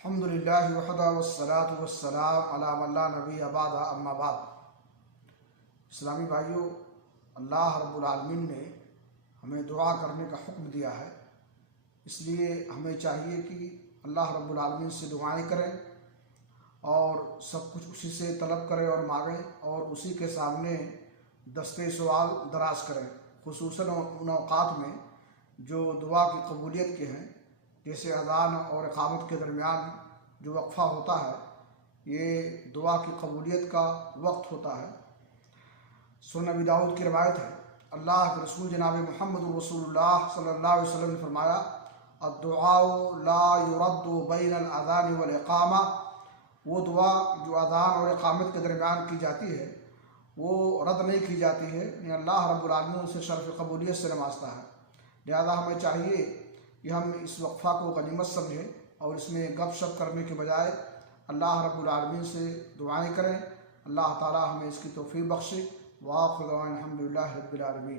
अल्हम्दुलिल्लाहि वहदा वस्सलातु वस्सलाम अला मन ला नबी अबादा अम्मा बाद। इस्लामी भाइयों, अल्लाह रब्बुल आलमीन ने हमें दुआ करने का हुक्म दिया है, इसलिए हमें चाहिए कि अल्लाह रब्बुल आलमीन से दुआएं करें और सब कुछ उसी से तलब करें और मांगें और उसी के सामने दस्ते सवाल दराज करें, खुसूसन उन औक़ात में जो दुआ की कबूलियत के हैं, जैसे अज़ान और इक़ामत के दरमियान जो वक्फ़ा होता है, ये दुआ की कबूलियत का वक्त होता है। सुनन अबी दाऊद की रवायत है, अल्लाह के रसूल जनाब मुहम्मद रसूलुल्लाह सल्लल्लाहु अलैहि वसल्लम ने फरमाया, अद्दुआ ला युरद्दु बैनल अज़ान वल इक़ामा, वो दुआ जो अज़ान और इक़ामत के दरमियान की जाती है वो रद्द नहीं की जाती है, अल्लाह रब्बुल आलमीन उसे शर्फ़ कबूलियत से नवाजता है। लिहाजा हमें चाहिए कि हम इस वक्फ़ा को गनीमत समझें और इसमें गप शप करने के बजाय अल्लाह रब्बुल आलमीन से दुआएं करें। अल्लाह ताला हमें इसकी तौफ़ीक़ बख्शे। व आखिरु दअवाना अल्हम्दुलिल्लाहि रब्बिल आलमीन।